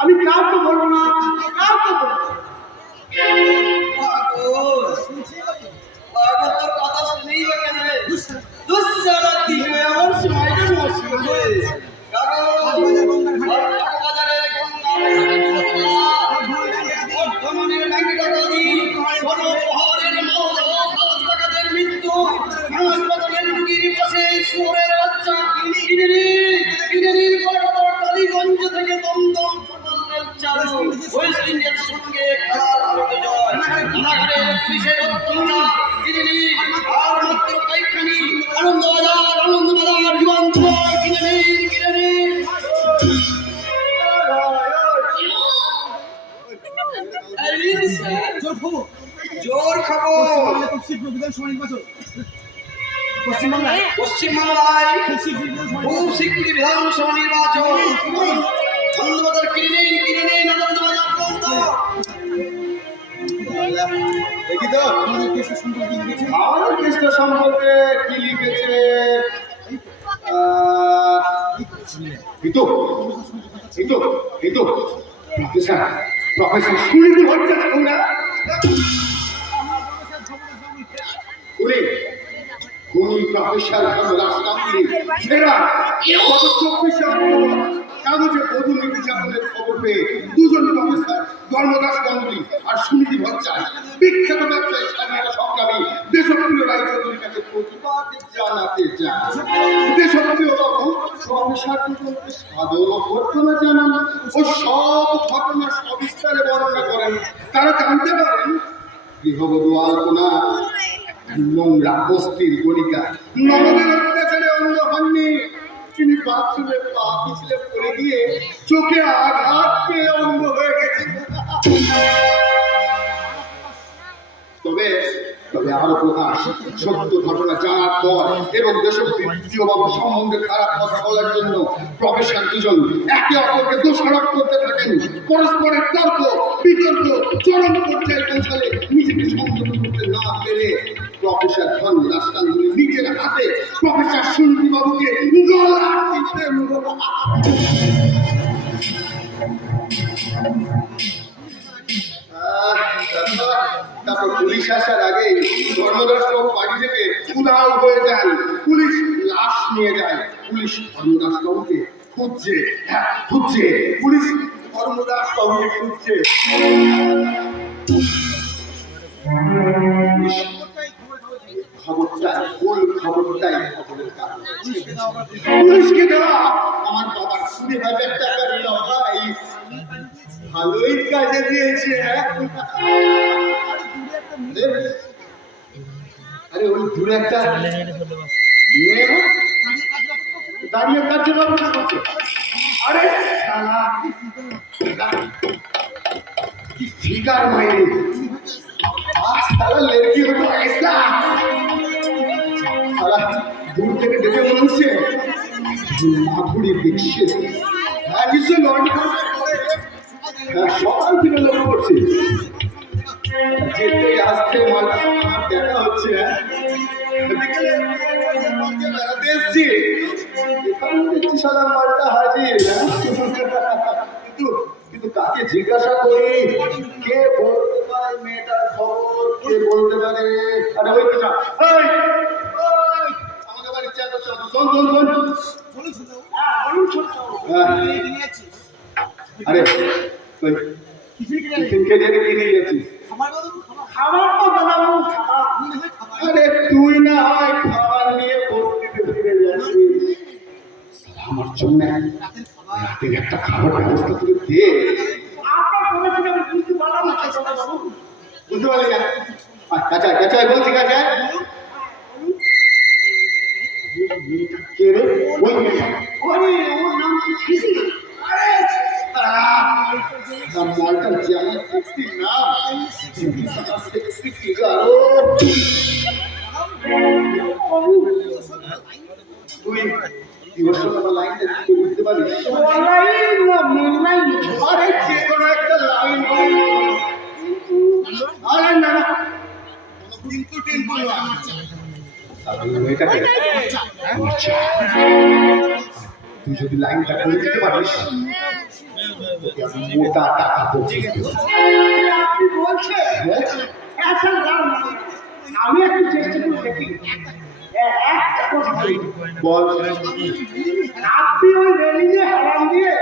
আমি কাউকে বলবো না, কাউকে বলবো কথা শুনেই আমার সময়টা নষ্ট টালিগঞ্জ থেকে দমদম ওয়েস্ট ইন্ডিয়ার সঙ্গে খেলার পুলিশের আর মাত্র কয়েকখানি আনন্দবাজার যুগান্ত কিনে জোর খবর পশ্চিমবাংলায় খুব শীঘ্রই বিধানসভা নির্বাচন। আনন্দবাজার কিনে নিন আনন্দবাজার বন্ধ। দেখি তো আমাদের কৃষ্ণ সম্পর্কে কি লিখেছে। প্রফেসর সুনীতি ভট্টাচার্য না উনি প্রফেসর ধর্মদাস গাঙ্গুলি ফেরা 24 অক্টোবর কাগজে বধূ নির্যাতনের খবর পেয়ে দুজন প্রফেসর ধর্মদাস গাঙ্গুলি আর সুনীতি ভট্টাচার্য বিখ্যাত ব্যবসায়ী স্বাধীনতা সংগ্রামী দেশপ্রিয় রায়চৌধুরীর কাছে প্রতিবাদ জানাতে যান। দেশপ্রিয় বাবু প্রফেসর দুজনকে সাদর অভ্যর্থনা জানান ও সব ঘটনা সবিস্তারে বর্ণনা করেন। তারা জানতে পারেন গৃহবধূ আলপনা নোংরা বস্তির গলিকা নরদের অত্যাচারে অন্ধ হননি। তিনি বাথরুমে পা পিছলে পড়ে গিয়ে চোখে আঘাত পেয়ে অন্ধ হয়ে গেছেন। তবে আরো প্রকাশ সত্য ঘটনা জানার পর এবং দেশপ্রিয়বাবু সম্বন্ধে খারাপ কথা বলার জন্য প্রফেসর দুজন একে অপরকে দোষারোপ করতে থাকেন। পরস্পরের তর্ক বিতর্ক চরম পর্যায়ে পৌঁছালে নিজেকে সংযত করতে না পেরে প্রফেসর ধর্মদাস গাঙ্গুলি নিজের হাতে প্রফেসর সুনীতি বাবুকে গলা টিপে তারপর পুলিশ আসার আগে ধর্মদাস বাবু বাড়ি থেকে উধাও হয়ে যান। পুলিশ লাশ নিয়ে যায়। পুলিশ ধর্মদাস বাবুকে খুঁজছে পুলিশ ধর্মদাস বাবুকে খুঁজছে। পুলিশকে দেওয়া আমার বাবার 20,000 টাকার লড়াই ভালোই কাজে দিয়েছে। আরে ওই দূরে একটা মেয়ে দাঁড়িয়ে কার্যকর করছে। আরে কি ফিগার মেয়ে লড়কি হতো ऐसा দূর থেকে দেখে মনে হচ্ছে মাধুরী দীক্ষিত। নিশ্চয় লড়কি সকাল থেকে লক্ষ্য করছি যেতে আসতে দেখা হচ্ছে। বেড়াতে এসছি দেখছি সাদা মালটা হাজির। কিন্তু তাকে জিজ্ঞাসা করি কে বলতে পারে মেয়েটার খবর, কে বলতে পারে। আরে ওই তো আমাকে শোন আরে তুই টিফিন খেয়ে কি নিয়ে যাচ্ছিস? আরে তুই না হয় খাবার নিয়ে বস্তিতে ফিরে যাচ্ছিস, আমার জন্য রাতের একটা খাবার ব্যবস্থা করে দে। বুঝতে পারলি না? কাঁচায় কাঁচায় বলছি কাঁচায়। কে রে? ওই মেয়েটা। মালটা জানা সেক্সি নাম, সেক্সি ফিগারো। তুই লাইনটা বুঝতে পারিস? আরে যে কোনো একটা লাইন। আরে না তুই যদি লাইনটা করে দিতে পারিস মোটা টাকা আপনি বলছেন আমি একটু চেষ্টা করে দেখি। বল। আপনি ওই রেলিংয়ে হারাম দিয়ে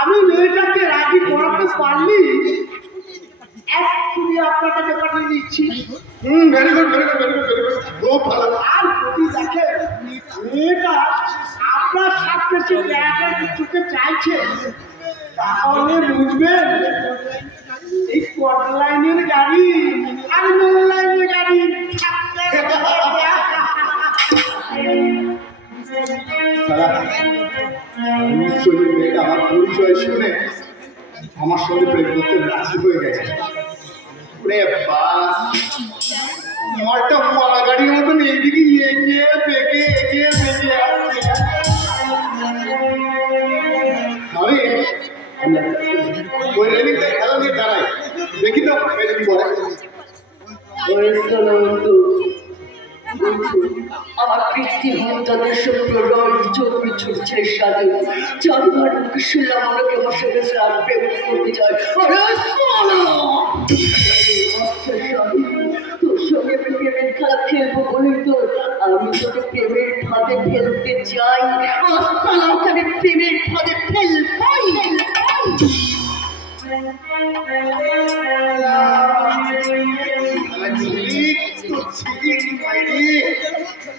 আমি মেয়েটাকে রাজি করাতে পারলি এক্ষুনি আপনার কাছে পাঠিয়ে দিচ্ছি। Very good very good very good very good, খুব ভালো। আর যদি দেখে মেয়েটা আপনার সাথে চোখে চাইছে তাহলে বুঝবেন এই কোয়ার্টার লাইনের গাড়ি আর মেন লাইনের গাড়ি নিশ্চয়ই মেয়েটা আমার পরিচয় শুনে আমার সঙ্গে প্রেম করতে রাজি হয়ে গেছে। ওরে বাস, মলটা মালা গাড়ির মতন এইদিকে এগিয়ে বেগে এগিয়ে বেগে আসছে। ওই রেলিংটা খেলা নিয়ে দাঁড়াই, দেখি তো কি বলে। আমার কৃষ্টিহীনতাদের সঙ্গে চর্বি ছুটছে সাথে চারবার মুখে শুনলাম অনেকে আমার সাথে প্রেম করতে চায়। তোর সঙ্গে প্রেমের খেলা খেলবো বলেই তো আমি তোকে প্রেমের ফাঁদে ফেলতে চাই। আস্তানা ওখানে প্রেমের ফাঁদে ফেলবাই।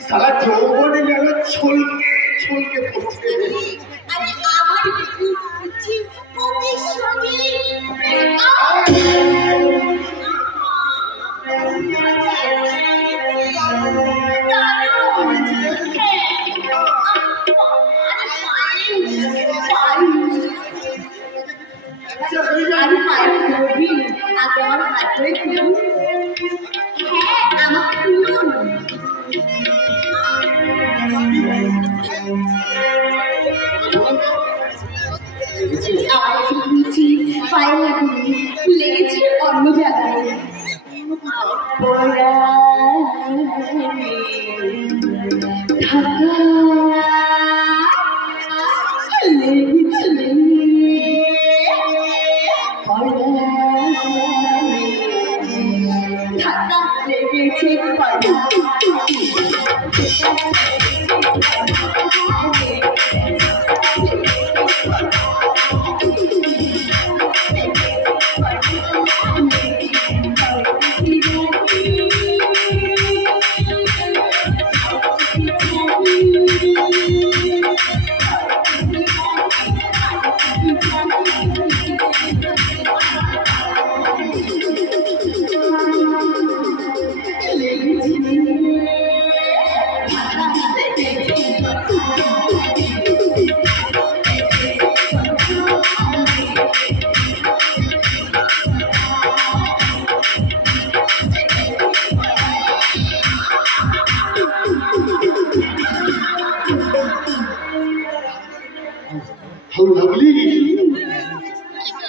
সারা যৌবনে গেল ছলকে ছলকে পড়ছে। আরে আমার বুঝি প্রতিশ্রুতি আমি পায়ের ধরবি আগে আমার হাত ধরে খুলুন। হ্যাঁ আমাকে খুলুন। আমাকে খুলছি, পায়ে লাগুনি, লেগেছে অন্য জায়গায়। ধাক্কা লেগেছে How lovely!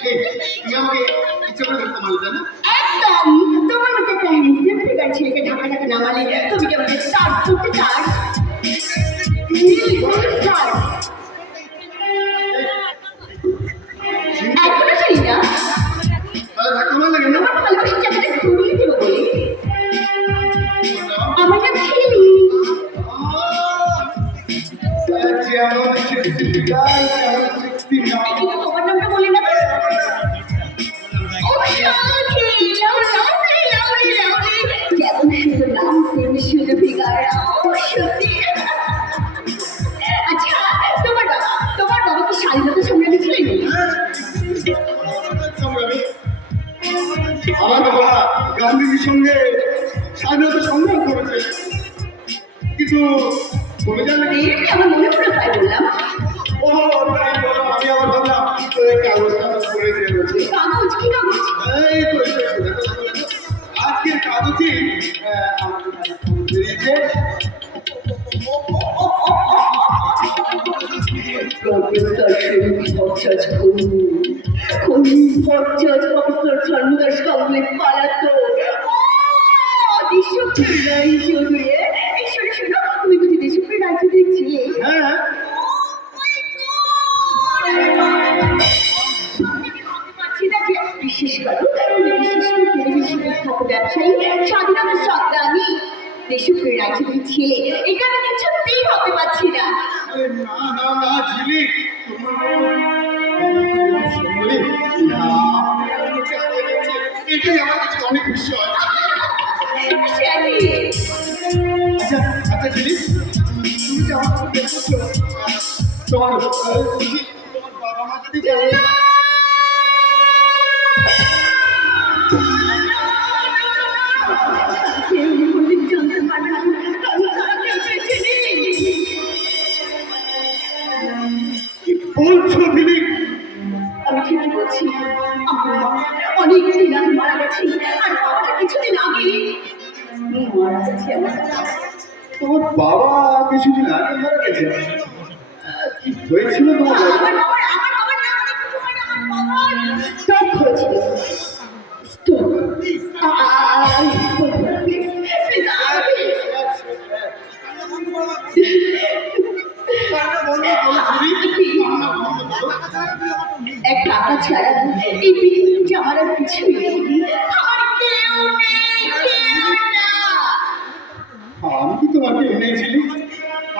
Hey, তুমি আমাকে ইচ্ছে করে ধরতে মারলে না? একদম তোমার মতো একটা হ্যান্ডসাম ফিগার ছেলেকে ঢাকা ঢাকা নামালে তুমি কি আমাকে সার্চ করতে চাও? এখনো চিনি না তাহলে ধাক্কা মারলে কেন? তোমার ভালোবাসার চাকাটা ঘুরিয়ে দেবো বলে। আমার নাম ছেলে বিদায় কেমন তৃপ্তি নাও। কিন্তু তোমার নামটা বলে না কেন? ও সাথী, লাউলি, লাউলি, লাউলি। যেমন শুধু নাম তেমনি শুধু ফিগার। ও সত্যি। আচ্ছা, তোমার বাবা কি স্বাধীনতা সংগ্রামী ছিলেন? সংগ্রামী? আমার বাবা গান্ধীজির সঙ্গে স্বাধীনতা সংগ্রাম করেছে, কিন্তু তুমি জানলে কি? এমনি আমার মনে পড়ে তাই বললাম। ও তাই বলো, আমি আবার ভাবলাম কাগজটা করেছে বলছি। কাগজ কি কাগজ? এই তো দেখো, আজকের কাগজে আমাদের বেরিয়েছে প্রফেসর শরীফ ভট্টাচার্য জন্মদাস কাউলে পালাতো দেশপ্রিয় রায় চৌধুরী। এই শোনো, তুমি বুঝি দেশপ্রিয় রায় চৌধুরী ছিলে? হ্যাঁ বিশেষ করো টেলিভিশন বিখ্যাত ব্যবসায়ী স্বাধীনতা সংগ্রামী দেশপ্রিয় রায় চৌধুরী ছিলে। এটা আমি কিছুতেই ভাবতে পারছি না। আরে না ঝিলি, এটাই আমার কাছে অনেক বিষয়। আচ্ছা ঝিলি, তুমি যে আমার সাথে দেখছো, তোমার বাবা মা যদি জানে বলছো ঝিলি? আমি ঠিকই বলছি, আমার মা অনেক দিন আগে মারা গেছে, আর বাবাটা কিছুদিন আগে মারা গেছে। তোমার বাবা কিছুদিন আগে মারা গেছে? কি হয়েছিল তোমার বাবা? আমার বাবার নাম দেখো, আমার বাবার স্ট্রোক হয়েছিল। স্ট্রোক। এক টাকা ছাড়া এই পৃথিবীতে আমার আর কিছুই নেই। আমার কেউ নেই, কেউ না। আমি কি তোমাকে এনেছিলি?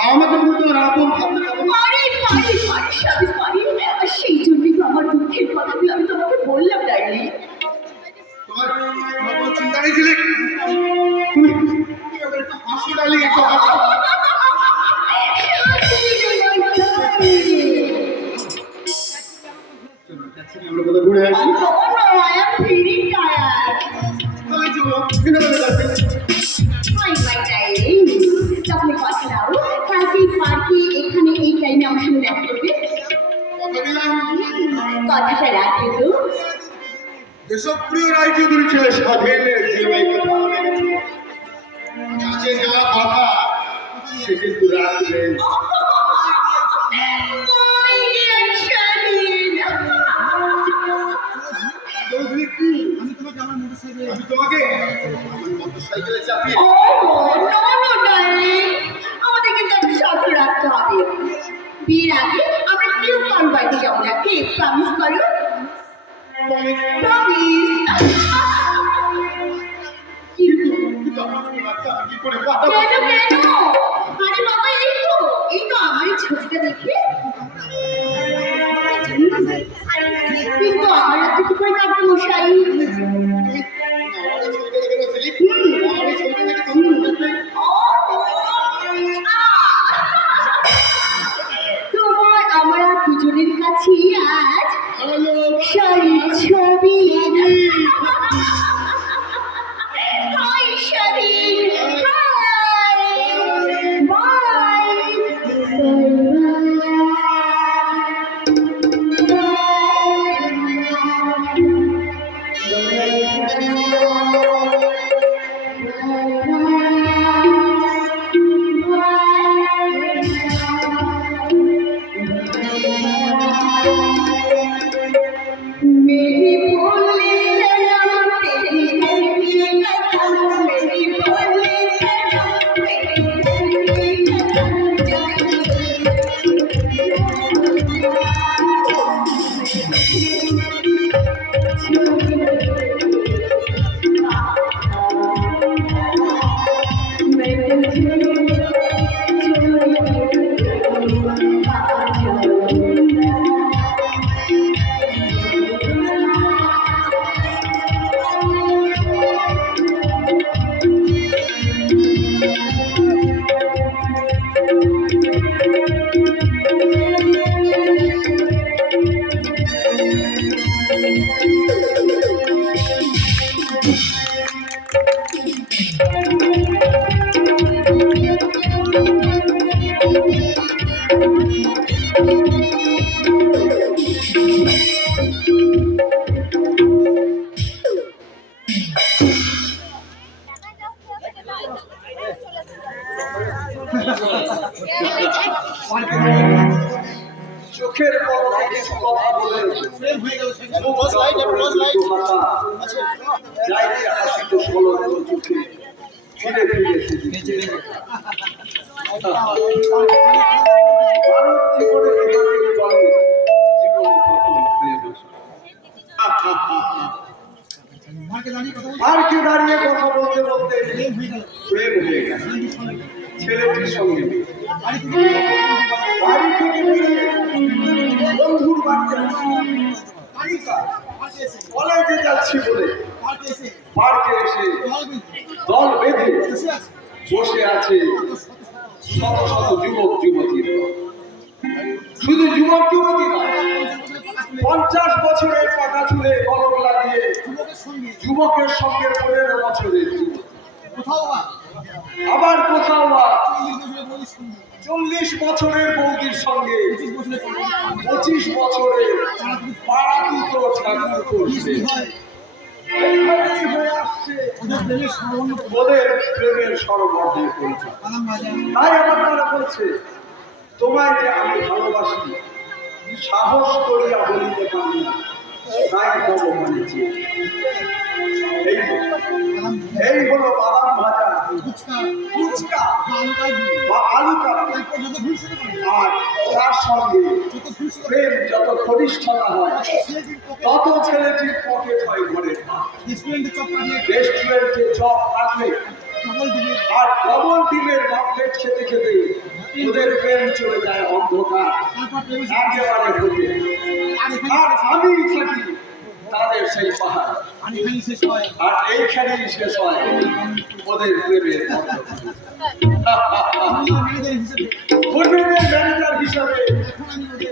আমাকে তুমি তোমার আপন ভাবতে পারো? পারি, সবই পারি। আর সেই জন্যই তো আমার দুঃখের কথাগুলো আমি তোমাকে বললাম, ডার্লিং। তোমার কোনো চিন্তা নেই ছিলে? তুমি একটু হাসো ডালি, একটু হাসো। আমরা কোথাও ঘুরে আসি? তাহলে চলো, কিন্তু আমাদের কাছে তাহলে কথা দাও, কালকে পার্কে এখানে এই টাইমে আমার সঙ্গে দেখা করবে। কথা দিলাম। কথাটা রাখবে তো? দেশপ্রিয় রায় চৌধুরী ছেলে স্বাধীনের জিমাইকে ভালো লেগেছে, কাছে যাওয়া কথা সে কিন্তু রাখবে। আমি তোমাকে মোটরসাইকেলে চাপিয়ে আমাদের কিন্তু একটা শর্ত রাখতে হবে। বিয়ের আগে আমরা কেউ কারোর বাড়িতে যাবো না। কে প্রমিস করো? প্রমিস। কি করে কথা কেন? আরে বাবা, এই তো আমার এই ছবিটা দেখে কিন্তু আমার হাতে কি করে কাটবে মশাই? তোমার আমার আর দুজনের কাছে আজ শাড়ির ছবি। হাই শাড়ির, চোখের পলকে কিছু কথা বলে যাইতে হাসিত সলজ্জ চোখে ফিরে ফিরে সেদিকে। মানব জীবনে ইহাকেই বলে জীবন প্রথম প্রেম আসা। পার্কে দাঁড়িয়ে কথা বলতে বলতে প্রেম হয়ে গেল ছেলেটির সঙ্গে। বাড়ি থেকে বেরিয়ে বন্ধুর বাড়িতে কলেজে যাচ্ছি বলে পার্কে এসে দল বেঁধে বসে আছে শত শত যুবক যুবতীর। শুধু যুবক যুবতী না, 50 বছরের পাকা চুলে কলম লাগিয়ে যুবকের সঙ্গে 15 বছরের যুবক, আবার কোথাও বা 40 বছরের বৌদির সঙ্গে 25 বছরের পাড়াতুতো ঠাকুর করছে। এইভাবেই হয়ে আসছে ওদের প্রেমের সরবরাহ করছে। তাই আমার তারা বলছে, তোমায় যে আমি ভালোবাসি সাহস করিয়া বলিতে পারি না, তাই ভগবানের চেয়ে। এই হলো বাদাম ভাজা, ফুচকা বা আলু কাটা, আর তার সঙ্গে প্রেম যত ঘনিষ্ঠতা হয় তত ছেলেটির পকেট হয় ঘরের। রেস্টুরেন্টে চপ কাটলে আর ডবল ডিমের মার্কেট খেতে খেতে ওদের প্রেম চলে যায় অন্ধকার একেবারে হতে। আর আমি থাকি তাদের সেই পাহাড়, আর এইখানেই শেষ হয় ওদের প্রেমের হোটেলের ম্যানেজার হিসাবে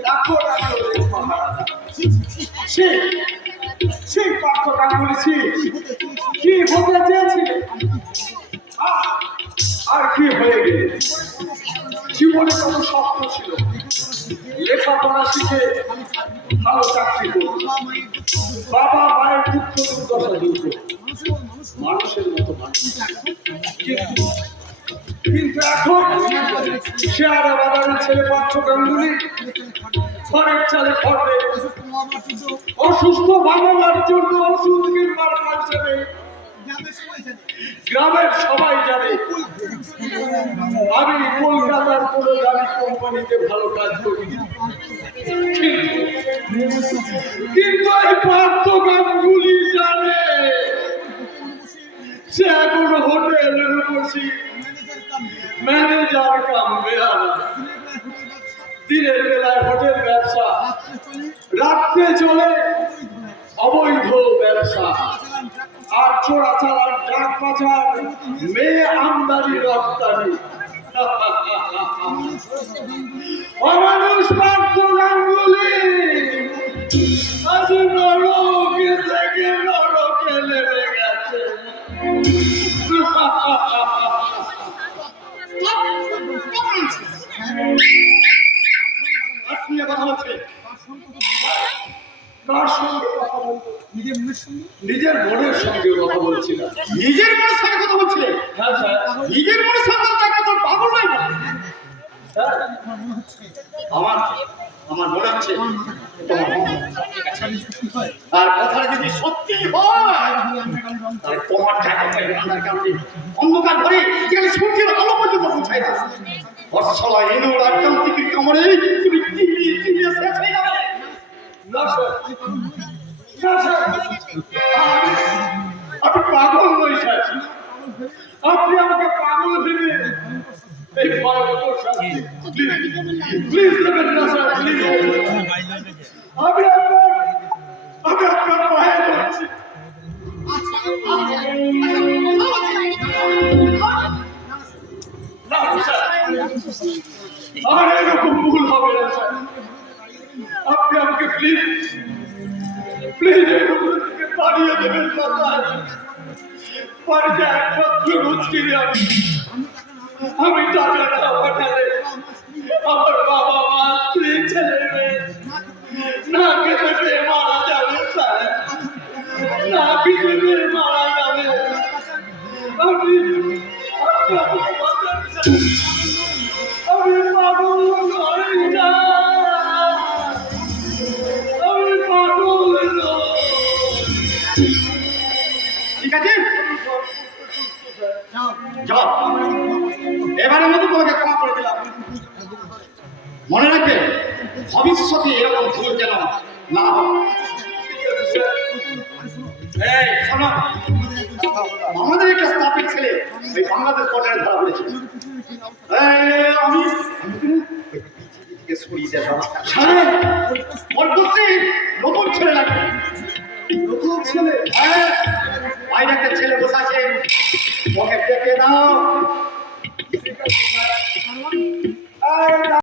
লাখো টাকা ওদের পাহাড়। সেই পার্থ গাঙ্গুলি কি হতে চেয়েছিলে আর কি হয়ে গেলে? জীবনে কত স্বপ্ন ছিল, লেখাপড়া শিখে ভালো চাকরি করব, বাবা মায়ের দুঃখ দুর্দশা দূর করব, মানুষের মতো মানুষ। কিন্তু এখন সে আর বাবার ছেলে পার্থ গাঙ্গুলি ঘরের চালে ঘরে অসুস্থ বাবা মার জন্য ওষুধ কিনবার হিসেবে গ্রামের সবাই জানে আমি কলকাতার কোনো দামি কোম্পানিতে ভালো কাজ করি। কিন্তু এই পার্থ গাঙ্গুলি জানে সে এখন হোটেলের বসি ম্যানেজার কাম বেহারা। দিনের বেলায় হোটেল ব্যবসা, রাত্রে চলে অবৈধ ব্যবসা, আর চোরা চালান ট্রাক পাচার, মেয়ে আমদানি রপ্তানি। অমানুষ পার্থ গাঙ্গুলি আজ নরকে থেকে নরকে নেমে গেছে। কথা হচ্ছে কার সঙ্গে কথা বলবো? নিজের মনের সঙ্গে কথা বলছিলাম। নিজের মনের সঙ্গে কথা বলছিলে? হ্যাঁ স্যার। নিজের মনের সঙ্গে তো পাগল নাই না। আমার মনে হচ্ছে আর কথাটা যদি সত্যি হয় তাহলে তোমার অন্ধকার ঘরে যেখানে সূর্যের আলো পর্যন্ত পৌঁছায় না, বর্ষালয় এনো রাজতান্ত্রিক কামড়ে তুমি শেষ হয়ে যাবে। আপনি পাগল নই স্যার, আপনি আমাকে পাগল ভেবে এই ভয়ঙ্কর শাস্তি প্লিজ দেবেন না স্যার, প্লিজ। আমি আপনার পায়ে যাচ্ছি। আর এরকম ভুল হবে না স্যার, আপনি আমাকে প্লিজ পাঠিয়ে দেবেন বাসায়। বাড়িতে একমাত্র রোজগিরি আমি টাকাটা পাঠালে আমার বাবা মা স্ত্রী ছেলে মেয়ে না খেতে পেয়ে মারা যাবে স্যার, না খেতে পেয়ে মারা যাবে। আপনি আমাকে বাঁচান স্যার। মনে রাখবে ভবিষ্যতে এরকম ভুল যেন না হয়। এই শোনো, আমাদের একটা স্টাফের ছেলে ওই বাংলাদেশ বর্ডারে ধরা পড়েছে। আমি সরিয়ে দেয় নতুন ছেলে লাগবে। নতুন ছেলে হ্যাঁ, বাইরে একটা ছেলে বসে আছে, ওকে ডেকে দাও।